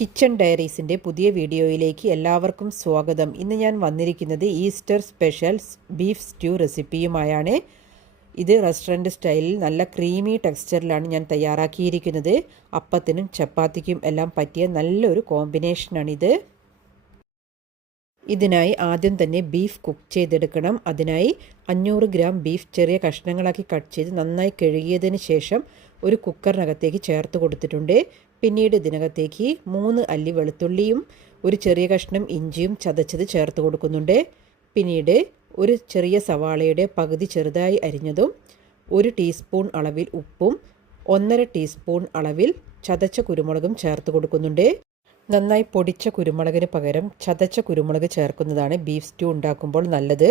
Kitchen ഡയറീസിൻ്റെ പുതിയ വീഡിയോയിലേക്ക് എല്ലാവർക്കും സ്വാഗതം. ഇന്ന് ഞാൻ വന്നിരിക്കുന്നത് ഈസ്റ്റർ സ്പെഷ്യൽ ബീഫ് സ്റ്റ്യൂ റെസിപ്പിയുമായാണ്. ഇത് റെസ്റ്റോറൻറ്റ് സ്റ്റൈലിൽ നല്ല ക്രീമി ടെക്സ്ചറിലാണ് ഞാൻ തയ്യാറാക്കിയിരിക്കുന്നത്. അപ്പത്തിനും ചപ്പാത്തിക്കും എല്ലാം പറ്റിയ നല്ലൊരു കോമ്പിനേഷനാണിത്. ഇതിനായി ആദ്യം തന്നെ ബീഫ് കുക്ക് ചെയ്തെടുക്കണം. അതിനായി 500 ഗ്രാം ബീഫ് ചെറിയ കഷ്ണങ്ങളാക്കി കട്ട് ചെയ്ത് നന്നായി കഴുകിയതിന് ശേഷം ഒരു കുക്കറിനകത്തേക്ക് ചേർത്ത് കൊടുത്തിട്ടുണ്ട്. പിന്നീട് ഇതിനകത്തേക്ക് 3 അല്ലി വെളുത്തുള്ളിയും ഒരു ചെറിയ കഷ്ണം ഇഞ്ചിയും ചതച്ചത് ചേർത്ത് കൊടുക്കുന്നുണ്ട്. പിന്നീട് ഒരു ചെറിയ സവാളയുടെ പകുതി ചെറുതായി അരിഞ്ഞതും 1 ടീസ്പൂൺ അളവിൽ ഉപ്പും 1.5 ടീസ്പൂൺ അളവിൽ ചതച്ച കുരുമുളകും ചേർത്ത് കൊടുക്കുന്നുണ്ട്. നന്നായി പൊടിച്ച കുരുമുളകിന് പകരം ചതച്ച കുരുമുളക് ചേർക്കുന്നതാണ് ബീഫ് സ്റ്റ്യൂ ഉണ്ടാക്കുമ്പോൾ നല്ലത്.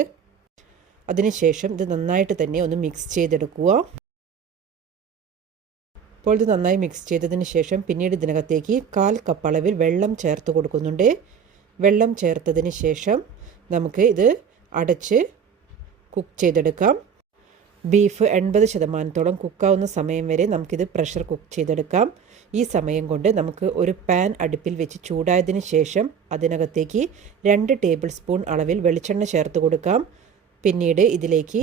അതിനുശേഷം ഇത് നന്നായിട്ട് തന്നെ ഒന്ന് മിക്സ് ചെയ്തെടുക്കുക. ഇപ്പോൾ ഇത് നന്നായി മിക്സ് ചെയ്തതിന് ശേഷം പിന്നീട് ഇതിനകത്തേക്ക് 1/4 കപ്പ് അളവിൽ വെള്ളം ചേർത്ത് കൊടുക്കുന്നുണ്ട്. വെള്ളം ചേർത്തതിന് ശേഷം നമുക്ക് ഇത് അടച്ച് കുക്ക് ചെയ്തെടുക്കാം. ബീഫ് 80% കുക്കാവുന്ന സമയം വരെ നമുക്കിത് പ്രഷർ കുക്ക് ചെയ്തെടുക്കാം. ഈ സമയം കൊണ്ട് നമുക്ക് ഒരു പാൻ അടുപ്പിൽ വെച്ച് ചൂടായതിന് ശേഷം അതിനകത്തേക്ക് 2 ടേബിൾ സ്പൂൺ അളവിൽ വെളിച്ചെണ്ണ ചേർത്ത് കൊടുക്കാം. പിന്നീട് ഇതിലേക്ക്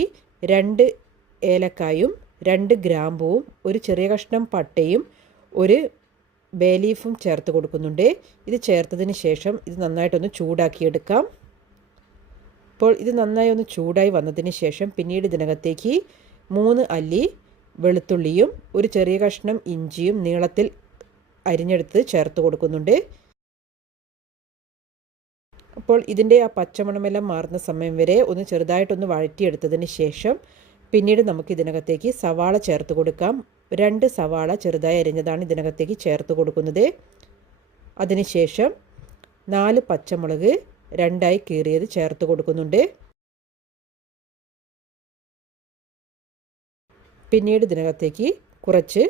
2 ഏലക്കായും 2 ഗ്രാമ്പുവും ഒരു ചെറിയ കഷ്ണം പട്ടയും ഒരു ബേ ലീഫും ചേർത്ത് കൊടുക്കുന്നുണ്ട്. ഇത് ചേർത്തതിന് ശേഷം ഇത് നന്നായിട്ടൊന്ന് ചൂടാക്കിയെടുക്കാം. അപ്പോൾ ഇത് നന്നായി ഒന്ന് ചൂടായി വന്നതിന് ശേഷം പിന്നീട് ഇതിനകത്തേക്ക് 3 അല്ലി വെളുത്തുള്ളിയും ഒരു ചെറിയ കഷ്ണം ഇഞ്ചിയും നീളത്തിൽ അരിഞ്ഞെടുത്ത് ചേർത്ത് കൊടുക്കുന്നുണ്ട്. അപ്പോൾ ഇതിൻ്റെ ആ പച്ചമണമെല്ലാം മാറുന്ന സമയം വരെ ഒന്ന് ചെറുതായിട്ടൊന്ന് വഴറ്റിയെടുത്തതിന് ശേഷം പിന്നീട് നമുക്ക് ഇതിനകത്തേക്ക് സവാള ചേർത്ത് കൊടുക്കാം. 2 സവാള ചെറുതായി അരിഞ്ഞതാണ് ഇതിനകത്തേക്ക് ചേർത്ത് കൊടുക്കുന്നത്. അതിനുശേഷം 4 പച്ചമുളക് 2ആയി കീറിയത് ചേർത്ത് കൊടുക്കുന്നുണ്ട്. പിന്നീട് ഇതിനകത്തേക്ക് കുറച്ച്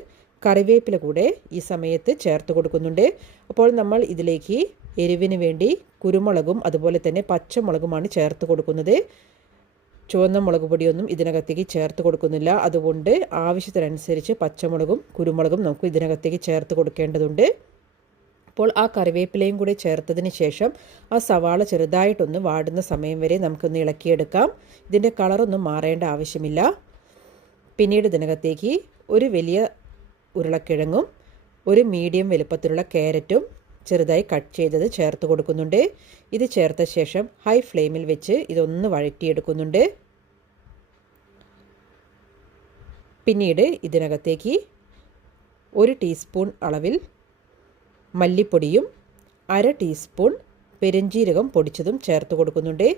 കറിവേപ്പില കൂടെ ഈ സമയത്ത് ചേർത്ത് കൊടുക്കുന്നുണ്ട്. അപ്പോൾ നമ്മൾ ഇതിലേക്ക് എരിവിന് വേണ്ടി കുരുമുളകും അതുപോലെ തന്നെ പച്ചമുളകുമാണ് ചേർത്ത് കൊടുക്കുന്നത്. ചുവന്ന മുളക് പൊടിയൊന്നും ഇതിനകത്തേക്ക് ചേർത്ത് കൊടുക്കുന്നില്ല. അതുകൊണ്ട് ആവശ്യത്തിനനുസരിച്ച് പച്ചമുളകും കുരുമുളകും നമുക്ക് ഇതിനകത്തേക്ക് ചേർത്ത് കൊടുക്കേണ്ടതുണ്ട്. അപ്പോൾ ആ കറിവേപ്പിലയും കൂടി ചേർത്തതിന് ശേഷം ആ സവാള ചെറുതായിട്ടൊന്ന് വാടുന്ന സമയം വരെ നമുക്കൊന്ന് ഇളക്കിയെടുക്കാം. ഇതിൻ്റെ കളറൊന്നും മാറേണ്ട ആവശ്യമില്ല. പിന്നീട് ഇതിനകത്തേക്ക് ഒരു വലിയ ഉരുളക്കിഴങ്ങും ഒരു മീഡിയം വലുപ്പത്തിലുള്ള ക്യാരറ്റും ചെറുതായി കട്ട് ചെയ്തത് ചേർത്ത് കൊടുക്കുന്നുണ്ട്. ഇത് ചേർത്ത ശേഷം ഹൈ ഫ്ലെയിമിൽ വെച്ച് ഇതൊന്ന് വഴറ്റിയെടുക്കുന്നുണ്ട്. പിന്നീട് ഇതിനകത്തേക്ക് 1 ടീസ്പൂൺ അളവിൽ മല്ലിപ്പൊടിയും 1/2 ടീസ്പൂൺ പെരുംജീരകം പൊടിച്ചതും ചേർത്ത് കൊടുക്കുന്നുണ്ട്.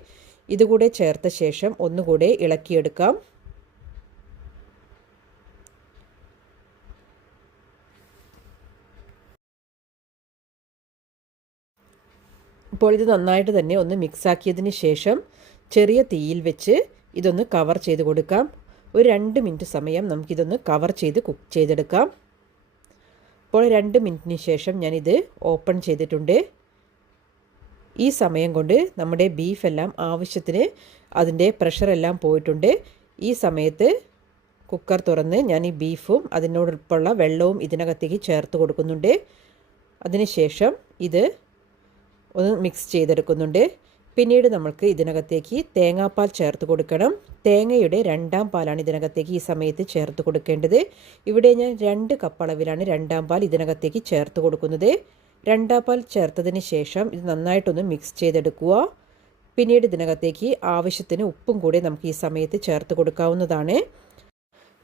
ഇതുകൂടെ ചേർത്ത ശേഷം ഒന്നുകൂടെ ഇളക്കിയെടുക്കാം. ഇപ്പോൾ ഇത് നന്നായിട്ട് തന്നെ ഒന്ന് മിക്സാക്കിയതിന് ശേഷം ചെറിയ തീയിൽ വെച്ച് ഇതൊന്ന് കവർ ചെയ്ത് കൊടുക്കാം. ഒരു 2 മിനിറ്റ് സമയം നമുക്കിതൊന്ന് കവർ ചെയ്ത് കുക്ക് ചെയ്തെടുക്കാം. ഇപ്പോൾ 2 മിനിറ്റിന് ശേഷം ഞാനിത് ഓപ്പൺ ചെയ്തിട്ടുണ്ട്. ഈ സമയം കൊണ്ട് നമ്മുടെ ബീഫെല്ലാം ആവശ്യത്തിന് അതിൻ്റെ പ്രഷറെല്ലാം പോയിട്ടുണ്ട്. ഈ സമയത്ത് കുക്കർ തുറന്ന് ഞാൻ ഈ ബീഫും അതിനോടൊപ്പമുള്ള വെള്ളവും ഇതിനകത്തേക്ക് ചേർത്ത് കൊടുക്കുന്നുണ്ട്. അതിനുശേഷം ഇത് ഒന്ന് മിക്സ് ചെയ്തെടുക്കുന്നുണ്ട്. പിന്നീട് നമുക്ക് ഇതിനകത്തേക്ക് തേങ്ങാപ്പാൽ ചേർത്ത് കൊടുക്കണം. തേങ്ങയുടെ 2ാം പാലാണ് ഇതിനകത്തേക്ക് ഈ സമയത്ത് ചേർത്ത് കൊടുക്കേണ്ടത്. ഇവിടെ ഞാൻ 2 കപ്പ് അളവിലാണ് 2ാം പാൽ ഇതിനകത്തേക്ക് ചേർത്ത് കൊടുക്കുന്നത്. 2ാം പാൽ ചേർത്തതിന് ശേഷം ഇത് നന്നായിട്ടൊന്ന് മിക്സ് ചെയ്തെടുക്കുക. പിന്നീട് ഇതിനകത്തേക്ക് ആവശ്യത്തിന് ഉപ്പും കൂടി നമുക്ക് ഈ സമയത്ത് ചേർത്ത് കൊടുക്കാവുന്നതാണ്.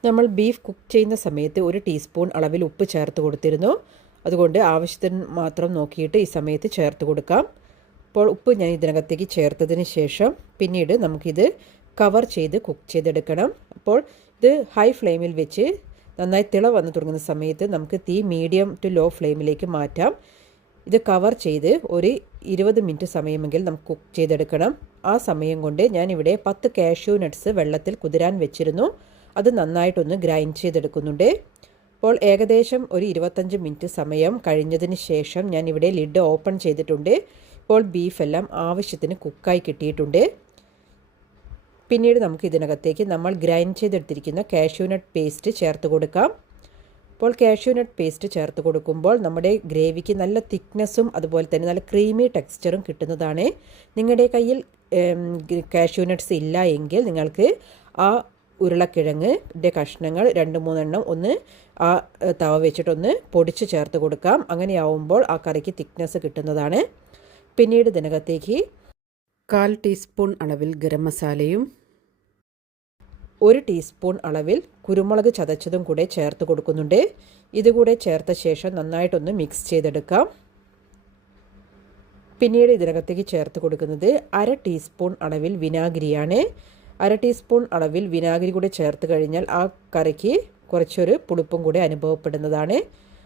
നമ്മൾ ബീഫ് കുക്ക് ചെയ്യുന്ന സമയത്ത് 1 ടീസ്പൂൺ അളവിൽ ഉപ്പ് ചേർത്ത് കൊടുത്തിരുന്നു. അതുകൊണ്ട് ആവശ്യത്തിന് മാത്രം നോക്കിയിട്ട് ഈ സമയത്ത് ചേർത്ത് കൊടുക്കാം. അപ്പോൾ ഉപ്പ് ഞാൻ ഇതിനകത്തേക്ക് ചേർത്തതിന് ശേഷം പിന്നീട് നമുക്കിത് കവർ ചെയ്ത് കുക്ക് ചെയ്തെടുക്കണം. അപ്പോൾ ഇത് ഹൈ ഫ്ലെയിമിൽ വെച്ച് നന്നായി തിള വന്ന് തുടങ്ങുന്ന സമയത്ത് നമുക്ക് തീ മീഡിയം ടു ലോ ഫ്ലെയിമിലേക്ക് മാറ്റാം. ഇത് കവർ ചെയ്ത് ഒരു 20 മിനിറ്റ് സമയമെങ്കിൽ നമുക്ക് കുക്ക് ചെയ്തെടുക്കണം. ആ സമയം കൊണ്ട് ഞാനിവിടെ 10 കാഷ്യൂ നട്ട്സ് വെള്ളത്തിൽ കുതിരാൻ വെച്ചിരുന്നു. അത് നന്നായിട്ടൊന്ന് ഗ്രൈൻഡ് ചെയ്തെടുക്കുന്നുണ്ട്. അപ്പോൾ ഏകദേശം ഒരു 25 മിനിറ്റ് സമയം കഴിഞ്ഞതിന് ശേഷം ഞാനിവിടെ ലിഡ് ഓപ്പൺ ചെയ്തിട്ടുണ്ട്. ഇപ്പോൾ ബീഫെല്ലാം ആവശ്യത്തിന് കുക്കായി കിട്ടിയിട്ടുണ്ട്. പിന്നീട് നമുക്ക് ഇതിനകത്തേക്ക് നമ്മൾ ഗ്രൈൻഡ് ചെയ്തെടുത്തിരിക്കുന്ന കാഷ്യൂ നട്ട് പേസ്റ്റ് ചേർത്ത് കൊടുക്കാം. അപ്പോൾ കാഷ്യൂനട്ട് പേസ്റ്റ് ചേർത്ത് കൊടുക്കുമ്പോൾ നമ്മുടെ ഗ്രേവിക്ക് നല്ല തിക്നെസ്സും അതുപോലെ തന്നെ നല്ല ക്രീമി ടെക്സ്ചറും കിട്ടുന്നതാണ്. നിങ്ങളുടെ കയ്യിൽ കാഷ്യൂനട്ട്സ് ഇല്ല എങ്കിൽ നിങ്ങൾക്ക് ആ ഉരുളക്കിഴങ്ങിൻ്റെ കഷ്ണങ്ങൾ 2-3 എണ്ണം ഒന്ന് ആ തവ വെച്ചിട്ടൊന്ന് പൊടിച്ച് ചേർത്ത് കൊടുക്കാം. അങ്ങനെയാവുമ്പോൾ ആ കറിക്ക് തിക്നെസ് കിട്ടുന്നതാണ്. പിന്നീട് ഇതിനകത്തേക്ക് 1/4 ടീസ്പൂൺ അളവിൽ ഗരം മസാലയും 1 ടീസ്പൂൺ അളവിൽ കുരുമുളക് ചതച്ചതും കൂടെ ചേർത്ത് കൊടുക്കുന്നുണ്ട്. ഇതുകൂടെ ചേർത്ത ശേഷം നന്നായിട്ടൊന്ന് മിക്സ് ചെയ്തെടുക്കാം. പിന്നീട് ഇതിനകത്തേക്ക് ചേർത്ത് കൊടുക്കുന്നത് 1/2 ടീസ്പൂൺ അളവിൽ വിനാഗിരിയാണ്. 1/2 ടീസ്പൂൺ അളവിൽ വിനാഗിരി കൂടെ ചേർത്ത് കഴിഞ്ഞാൽ ആ കറിക്ക് കുറച്ചൊരു പുളിപ്പും കൂടെ അനുഭവപ്പെടുന്നതാണ്.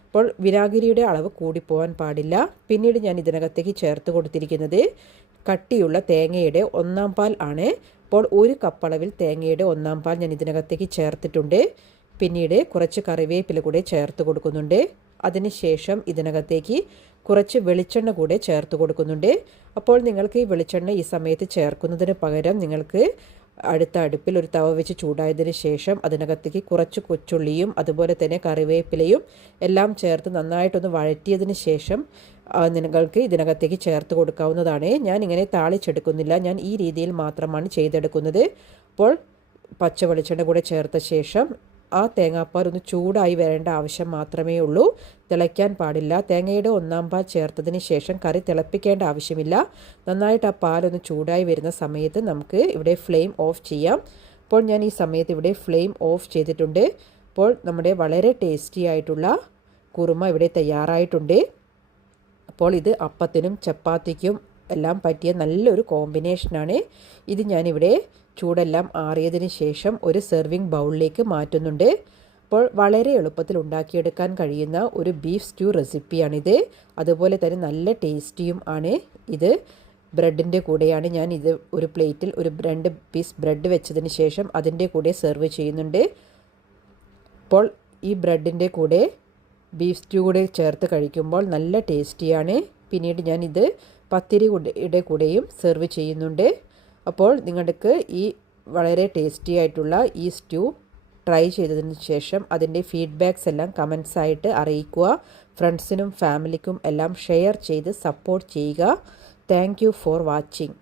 അപ്പോൾ വിനാഗിരിയുടെ അളവ് കൂടിപ്പോകാൻ പാടില്ല. പിന്നീട് ഞാൻ ഇതിനകത്തേക്ക് ചേർത്ത് കൊടുത്തിരിക്കുന്നത് കട്ടിയുള്ള തേങ്ങയുടെ 1/4 പാൽ ആണ്. അപ്പോൾ 1 കപ്പ് അളവിൽ തേങ്ങയുടെ 1/4 പാൽ ഞാൻ ഇതിനകത്തേക്ക് ചേർത്തിട്ടുണ്ട്. പിന്നീട് കുറച്ച് കറിവേപ്പില കൂടെ ചേർത്ത് കൊടുക്കുന്നുണ്ട്. അതിനുശേഷം ഇതിനകത്തേക്ക് കുറച്ച് വെളിച്ചെണ്ണ കൂടെ ചേർത്ത് കൊടുക്കുന്നുണ്ട്. അപ്പോൾ നിങ്ങൾക്ക് ഈ വെളിച്ചെണ്ണ ഈ സമയത്ത് ചേർക്കുന്നതിന് പകരം നിങ്ങൾക്ക് അടുത്ത അടുപ്പിൽ ഒരു തവ വെച്ച് ചൂടായതിന് ശേഷം അതിനകത്തേക്ക് കുറച്ച് കൊച്ചുള്ളിയും അതുപോലെ തന്നെ കറിവേപ്പിലയും എല്ലാം ചേർത്ത് നന്നായിട്ടൊന്ന് വഴറ്റിയതിന് ശേഷം നിങ്ങൾക്ക് ഇതിനകത്തേക്ക് ചേർത്ത് കൊടുക്കാവുന്നതാണ്. ഞാൻ ഇങ്ങനെ താളിച്ചെടുക്കുന്നില്ല, ഞാൻ ഈ രീതിയിൽ മാത്രമാണ് ചെയ്തെടുക്കുന്നത്. അപ്പോൾ പച്ച വെളിച്ചെണ്ണ കൂടെ ചേർത്ത ശേഷം ആ തേങ്ങാപ്പാൽ ഒന്ന് ചൂടായി വരേണ്ട ആവശ്യം മാത്രമേ ഉള്ളൂ, തിളയ്ക്കാൻ പാടില്ല. തേങ്ങയുടെ 1/4 പാൽ ചേർത്തതിന് ശേഷം കറി തിളപ്പിക്കേണ്ട ആവശ്യമില്ല. നന്നായിട്ട് ആ പാലൊന്ന് ചൂടായി വരുന്ന സമയത്ത് നമുക്ക് ഇവിടെ ഫ്ലെയിം ഓഫ് ചെയ്യാം. അപ്പോൾ ഞാൻ ഈ സമയത്ത് ഇവിടെ ഫ്ലെയിം ഓഫ് ചെയ്തിട്ടുണ്ട്. അപ്പോൾ നമ്മുടെ വളരെ ടേസ്റ്റി ആയിട്ടുള്ള കുറുമ ഇവിടെ തയ്യാറായിട്ടുണ്ട്. അപ്പോൾ ഇത് അപ്പത്തിനും ചപ്പാത്തിക്കും എല്ലാം പറ്റിയ നല്ലൊരു കോമ്പിനേഷനാണ്. ഇത് ഞാനിവിടെ ചൂടെല്ലാം ആറിയതിന് ശേഷം ഒരു സെർവിങ് ബൗളിലേക്ക് മാറ്റുന്നുണ്ട്. അപ്പോൾ വളരെ എളുപ്പത്തിൽ ഉണ്ടാക്കിയെടുക്കാൻ കഴിയുന്ന ഒരു ബീഫ് സ്റ്റ്യൂ റെസിപ്പിയാണിത്. അതുപോലെ തന്നെ നല്ല ടേസ്റ്റിയും ആണ്. ഇത് ബ്രെഡിൻ്റെ കൂടെയാണ് ഞാൻ ഇത് ഒരു പ്ലേറ്റിൽ ഒരു 2 പീസ് ബ്രെഡ് വെച്ചതിന് ശേഷം അതിൻ്റെ കൂടെ സെർവ് ചെയ്യുന്നുണ്ട്. അപ്പോൾ ഈ ബ്രെഡിൻ്റെ കൂടെ ബീഫ് സ്റ്റ്യൂ കൂടെ ചേർത്ത് കഴിക്കുമ്പോൾ നല്ല ടേസ്റ്റിയാണ്. പിന്നീട് ഞാൻ ഇത് പത്തിരിയുടെ കൂടെയും സെർവ് ചെയ്യുന്നുണ്ട്. അപ്പോൾ നിങ്ങൾക്ക് ഈ വളരെ ടേസ്റ്റി ആയിട്ടുള്ള ഈ സ്റ്റ്യൂ ട്രൈ ചെയ്തതിന് ശേഷം അതിൻ്റെ ഫീഡ്ബാക്ക്സ് എല്ലാം കമൻസ് ആയിട്ട് അറിയിക്കുക. ഫ്രണ്ട്സിനും ഫാമിലിക്കും എല്ലാം ഷെയർ ചെയ്ത് സപ്പോർട്ട് ചെയ്യുക. Thank you for watching.